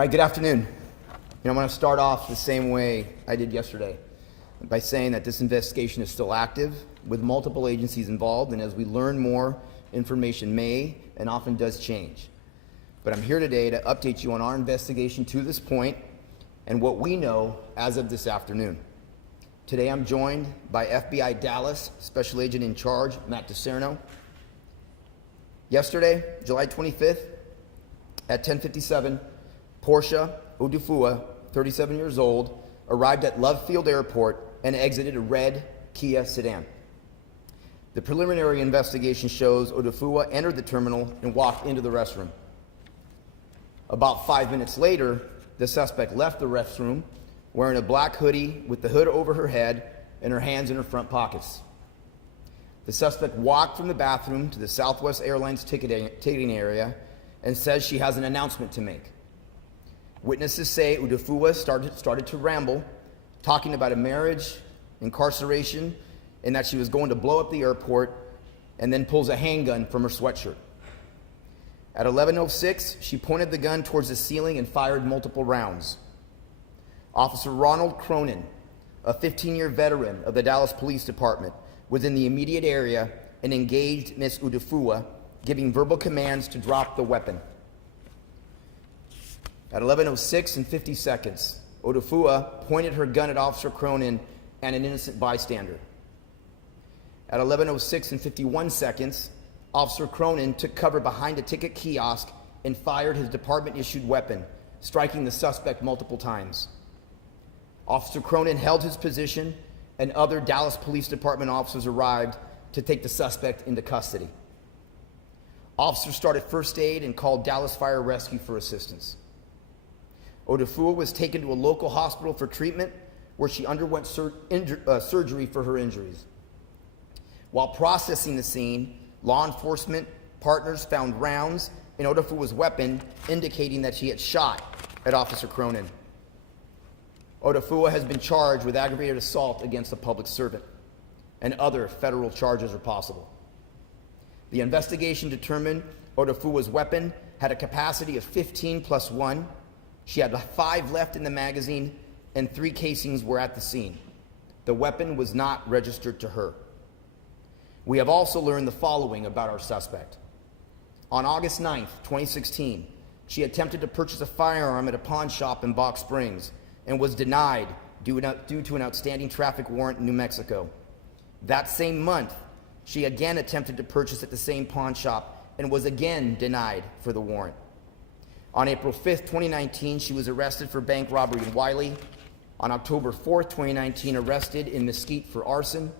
All right, good afternoon. I'm going to start off the same way I did yesterday by saying that this investigation is still active with multiple agencies involved, and as we learn more, information may and often does change. But I'm here today to update you on our investigation to this point and what we know as of this afternoon. Today I'm joined by FBI Dallas Special Agent in Charge, Matt DiCerno. Yesterday, July 25th, at 10:57, Portia Odufua, 37 years old, arrived at Love Field Airport and exited a red Kia sedan. The preliminary investigation shows Odufua entered the terminal and walked into the restroom. About 5 minutes later, the suspect left the restroom wearing a black hoodie with the hood over her head and her hands in her front pockets. The suspect walked from the bathroom to the Southwest Airlines ticketing area and says she has an announcement to make. Witnesses say Odufua started to ramble talking about a marriage, incarceration, and that she was going to blow up the airport, and then pulls a handgun from her sweatshirt. At 11:06, she pointed the gun towards the ceiling and fired multiple rounds. Officer Ronald Cronin, a 15-year veteran of the Dallas Police Department, was in the immediate area and engaged Ms. Udufua, giving verbal commands to drop the weapon. At 11:06 and 50 seconds, Udufua pointed her gun at Officer Cronin and an innocent bystander. At 11:06 and 51 seconds, Officer Cronin took cover behind a ticket kiosk and fired his department-issued weapon, striking the suspect multiple times. Officer Cronin held his position, and other Dallas Police Department officers arrived to take the suspect into custody. Officers started first aid and called Dallas Fire Rescue for assistance. Udufua was taken to a local hospital for treatment, where she underwent surgery for her injuries. While processing the scene, law enforcement partners found rounds in Udufua's weapon, indicating that she had shot at Officer Cronin. Udufua has been charged with aggravated assault against a public servant, and other federal charges are possible. The investigation determined Udufua's weapon had a capacity of 15 plus 1. She had 5 left in the magazine, and 3 casings were at the scene. The weapon was not registered to her. We have also learned the following about our suspect. On August 9th, 2016, she attempted to purchase a firearm at a pawn shop in Box Springs and was denied due to an outstanding traffic warrant in New Mexico. That same month, she again attempted to purchase at the same pawn shop and was again denied for the warrant. On April 5th, 2019, she was arrested for bank robbery in Wiley. On October 4th, 2019, arrested in Mesquite for arson.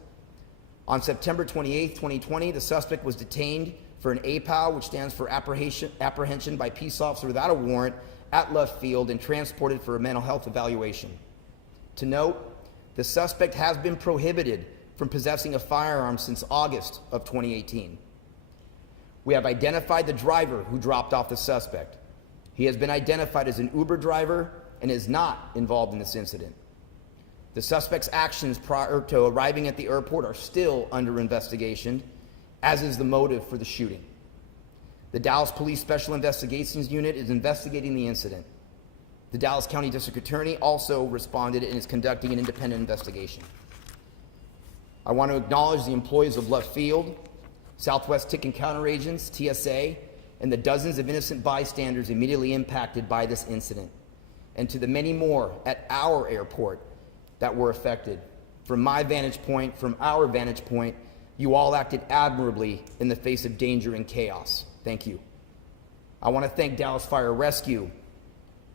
On September 28th, 2020, the suspect was detained for an APOW, which stands for apprehension by peace officer without a warrant, at Love Field and transported for a mental health evaluation. To note, the suspect has been prohibited from possessing a firearm since August of 2018. We have identified the driver who dropped off the suspect. He has been identified as an Uber driver and is not involved in this incident. The suspect's actions prior to arriving at the airport are still under investigation, as is the motive for the shooting. The Dallas Police Special Investigations Unit is investigating the incident. The Dallas County District Attorney also responded and is conducting an independent investigation. I want to acknowledge the employees of Love Field, Southwest Tick and Counter Agents, TSA, and the dozens of innocent bystanders immediately impacted by this incident, and to the many more at our airport that were affected. From my vantage point, from our vantage point, you all acted admirably in the face of danger and chaos. Thank you. I want to thank Dallas Fire Rescue,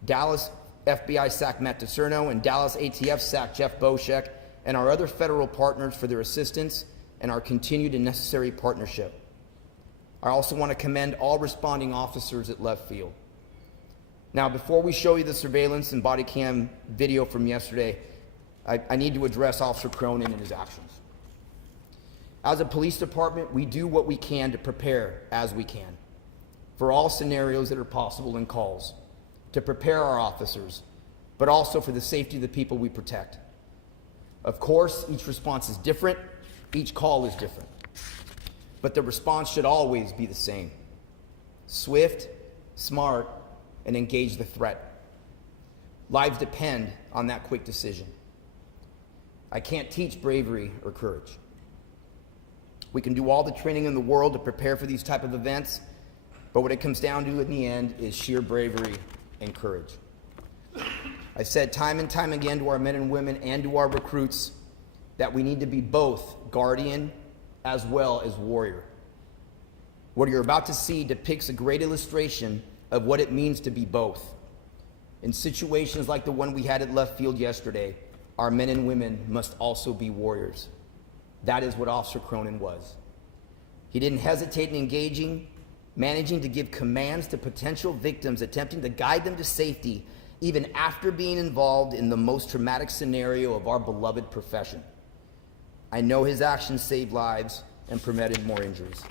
Dallas FBI SAC Matt DeCerno, and Dallas ATF SAC Jeff Boschek, and our other federal partners for their assistance and our continued and necessary partnership. I also want to commend all responding officers at Love Field. Now, before we show you the surveillance and body cam video from yesterday, I need to address Officer Cronin and his actions. As a police department, we do what we can to prepare as we can for all scenarios that are possible in calls, to prepare our officers, but also for the safety of the people we protect. Of course, each response is different, each call is different, but the response should always be the same: swift, smart, and engage the threat. Lives depend on that quick decision. I can't teach bravery or courage. We can do all the training in the world to prepare for these type of events, but what it comes down to in the end is sheer bravery and courage. I said time and time again to our men and women and to our recruits that we need to be both guardian as well as warrior. What you're about to see depicts a great illustration of what it means to be both. In situations like the one we had at Love Field yesterday, our men and women must also be warriors. That is what Officer Cronin was. He didn't hesitate in engaging, managing to give commands to potential victims, attempting to guide them to safety, even after being involved in the most traumatic scenario of our beloved profession. I know his actions saved lives and prevented more injuries.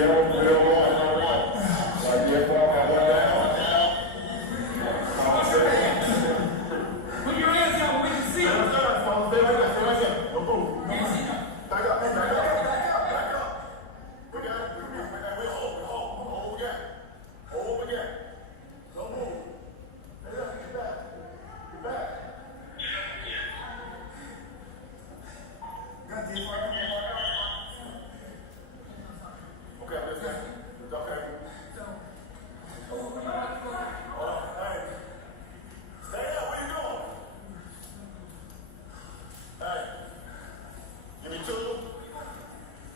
Put your hands down, we can see. Stay right there, stay right there. Don't move. Back up, back up, back up. We got it. We hold again. Hold again. Don't move. Get back. Get back. You got deep right here. Okay, listen. Okay. Hold on. Hey. Stay up. What are you doing? Hey. Give me two.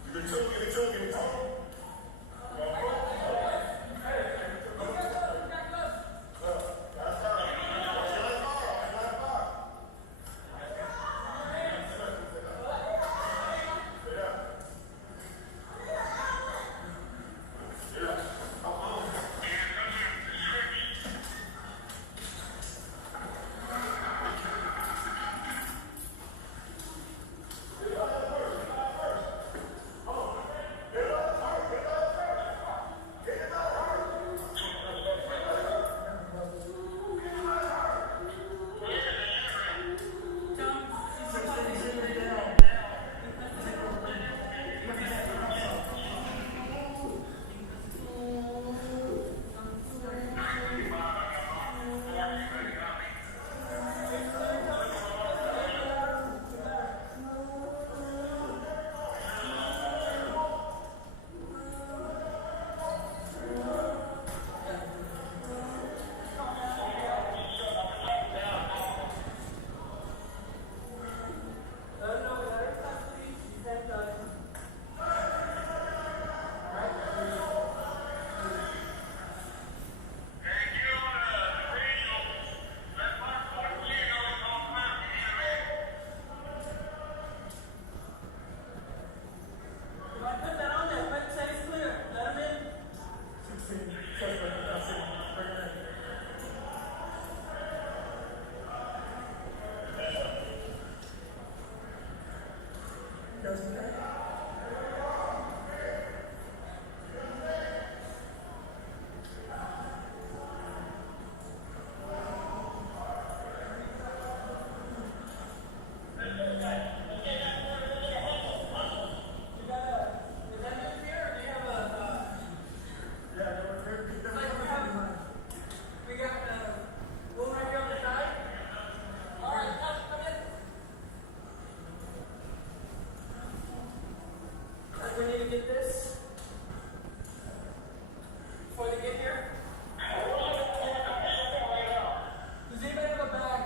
Give me two. Give me two. Give me two. We need to get this before they get here. Does anybody have a bag?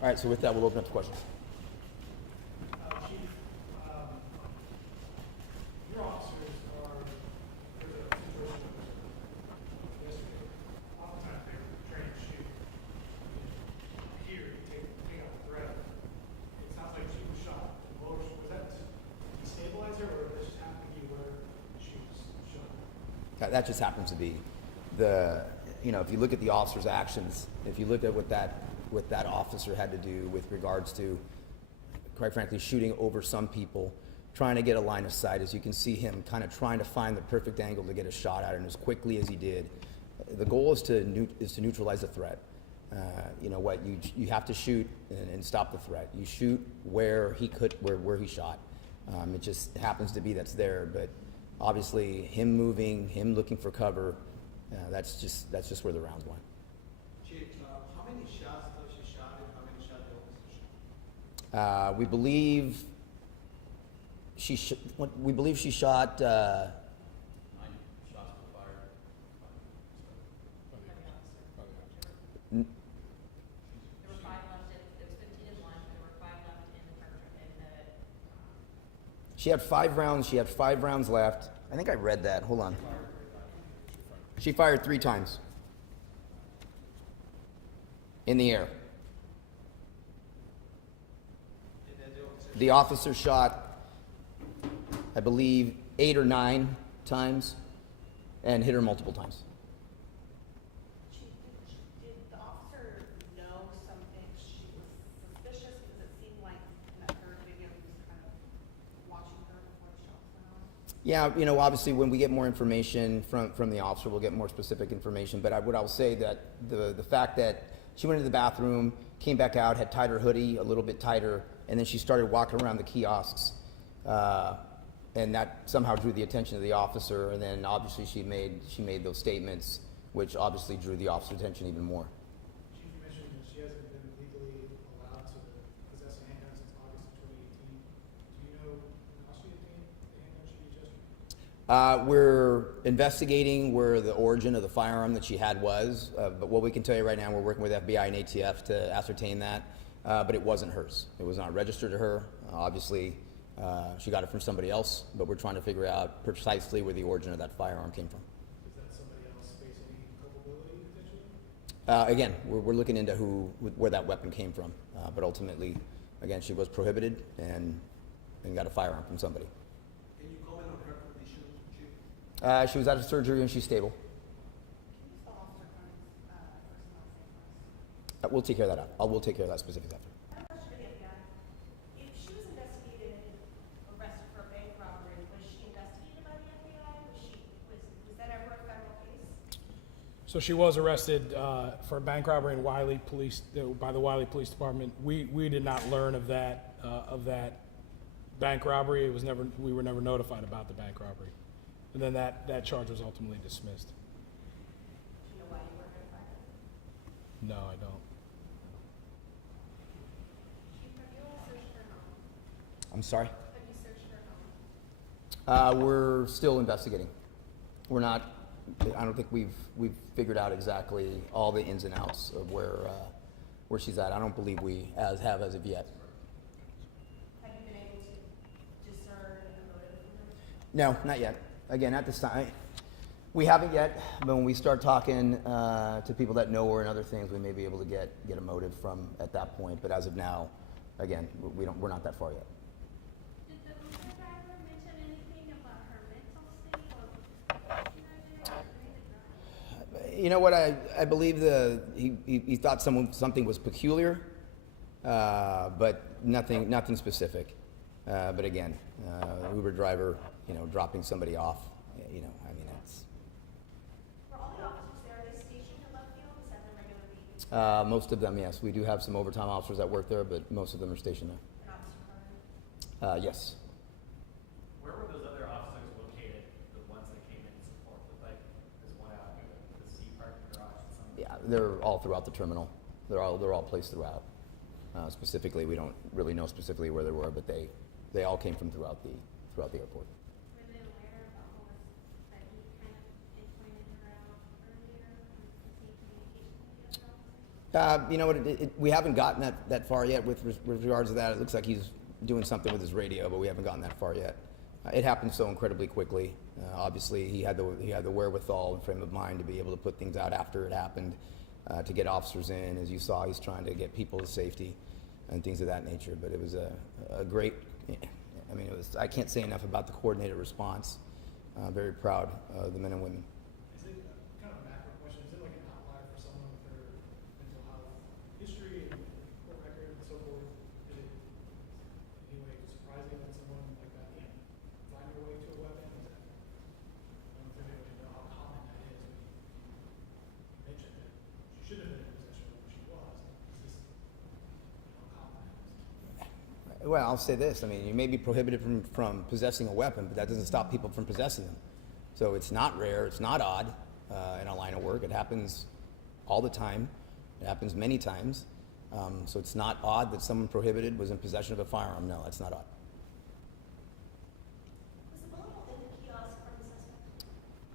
All right, so with that, we'll open up to questions. Chief, your officers are, there's a situation yesterday. Oftentimes they're trained to shoot here to take out the threat. It sounds like she was shot. Was that destabilizer or did this just happen to be where she was shot? That just happens to be the, if you look at the officer's actions, if you look at what that officer had to do with regards to, quite frankly, shooting over some people, trying to get a line of sight, as you can see him kind of trying to find the perfect angle to get a shot at it, and as quickly as he did. The goal is to neutralize the threat. You have to shoot and stop the threat. You shoot where he shot. It just happens to be that's there, but obviously him moving, him looking for cover, that's just where the rounds went. Chief, how many shots does she shot and how many shots the officer shot? We believe she shot. 9 shots were fired. There were 5 left. There was 15 in one. There were 5 left in the She had 5 rounds. She had 5 rounds left. I think I read that. Hold on. She fired 3 times in the air. And then the officer The officer shot, I believe, 8 or 9 times and hit her multiple times. Chief, did the officer know something she was suspicious? Because it seemed like in that third video, he was kind of watching her before the shots went off. Yeah, obviously when we get more information from the officer, we'll get more specific information. But what I'll say that the fact that she went into the bathroom, came back out, had tied her hoodie a little bit tighter, and then she started walking around the kiosks, and that somehow drew the attention of the officer. And then obviously she made those statements, which obviously drew the officer's attention even more. Chief, you mentioned that she hasn't been legally allowed to possess a handgun since August of 2018. Do you know how she obtained the handgun she used yesterday? We're investigating where the origin of the firearm that she had was, but what we can tell you right now, we're working with FBI and ATF to ascertain that, but it wasn't hers. It was not registered to her. Obviously, she got it from somebody else, but we're trying to figure out precisely where the origin of that firearm came from. Does that somebody else face any culpability potentially? Again, we're looking into where that weapon came from, but ultimately, again, she was prohibited and got a firearm from somebody. Can you comment on her condition, Chief? She was out of surgery and she's stable. Can you spell officer Cronin's first and last name for us? We'll take care of that out. We'll take care of that specifics after. I have a question for the FBI. If she was investigated and arrested for a bank robbery, was she investigated by the FBI? Was that ever a federal case? So she was arrested for a bank robbery in Wiley Police by the Wiley Police Department. We did not learn of that bank robbery. It was never, we were never notified about the bank robbery, and then that charge was ultimately dismissed. Do you know why you weren't notified? No, I don't. Chief, have you all searched her home? I'm sorry? Have you searched her home? We're still investigating. We're not. I don't think we've figured out exactly all the ins and outs of where she's at. I don't believe we have as of yet. Have you been able to discern a motive from her? No, not yet. Again, at this time, we haven't yet. But when we start talking to people that know her and other things, we may be able to get a motive from at that point. But as of now, again, we're not that far yet. Did the Uber driver mention anything about her mental state or You know what? I believe he thought something was peculiar, but nothing specific. But again, Uber driver, dropping somebody off, I mean, it's Were all the officers there, are they stationed in left field? Is that their regular beat? most of them, yes. We do have some overtime officers that work there, but most of them are stationed there. And Officer Carter? Yes. Where were those other officers located, the ones that came in to support? Looked like there's one out near the C parking garage and some. Yeah, they're all throughout the terminal. They're all placed throughout. Specifically, we don't really know specifically where they were, but they all came from throughout the airport. were they aware about what was that he kind of pointed her out earlier in communication with the other officers? You know what? We haven't gotten that far yet with regards to that. It looks like he's doing something with his radio, but we haven't gotten that far yet. It happened so incredibly quickly. Obviously, he had the wherewithal and frame of mind to be able to put things out after it happened, to get officers in. As you saw, he's trying to get people to safety and things of that nature. But it was a great. I mean, I can't say enough about the coordinated response. Very proud of the men and women. Is it kind of a macro question? Is it like an outlier for someone with their mental health history and court record and so forth? Is it in any way surprising that someone like that can't find their way to a weapon? Is that, I don't know if anybody know how common that is. You mentioned that she should have been in possession of what she was. Is this how common that is? Well, I'll say this. I mean, you may be prohibited from possessing a weapon, but that doesn't stop people from possessing them. So it's not rare. It's not odd in our line of work. It happens all the time. It happens many times. So it's not odd that someone prohibited was in possession of a firearm. No, that's not odd. Was the bullet hole in the kiosk from the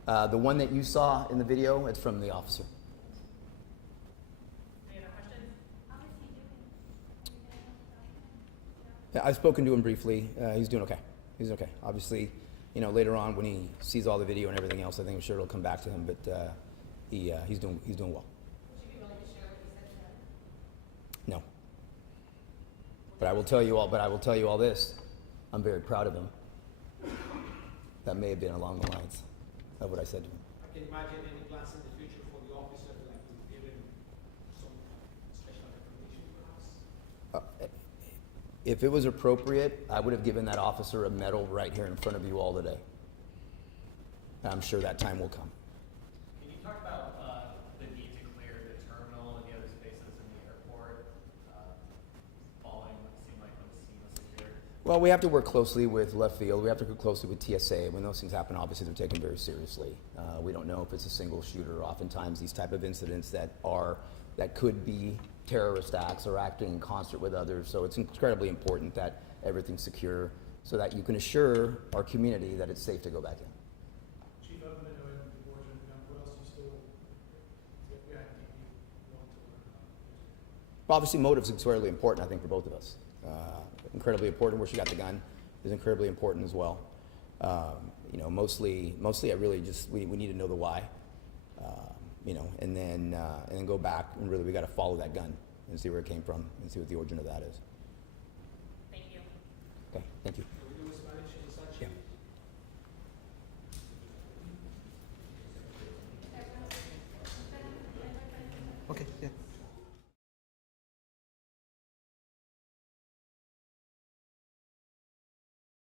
suspect? The one that you saw in the video, it's from the officer. Any other questions? How is he doing? Are you gonna help him? Yeah, I've spoken to him briefly. He's doing okay. He's okay. Obviously, you know, later on when he sees all the video and everything else, I think I'm sure it'll come back to him. But he's doing well. Would you be willing to share what you said to him? No. But I will tell you all. But I will tell you all this. I'm very proud of him. That may have been along the lines of what I said to him. I can imagine any plans in the future for the officer, like to give him some special recognition perhaps? If it was appropriate, I would have given that officer a medal right here in front of you all today. And I'm sure that time will come. Can you talk about the need to clear the terminal and the other spaces in the airport following what seemed like when the scene was secured? Well, we have to work closely with left field. We have to work closely with TSA. When those things happen, obviously they're taken very seriously. We don't know if it's a single shooter. Oftentimes, these type of incidents that could be terrorist acts or acting in concert with others. So it's incredibly important that everything's secure so that you can assure our community that it's safe to go back in. Chief, other than knowing the origin of the gun, what else do you still, yeah, I think you want to learn about? Well, obviously, motives is incredibly important, I think, for both of us. Incredibly important where she got the gun is incredibly important as well. You know, mostly, I really just we need to know the why. You know, and then go back and really we got to follow that gun and see where it came from and see what the origin of that is. Thank you. Okay, thank you.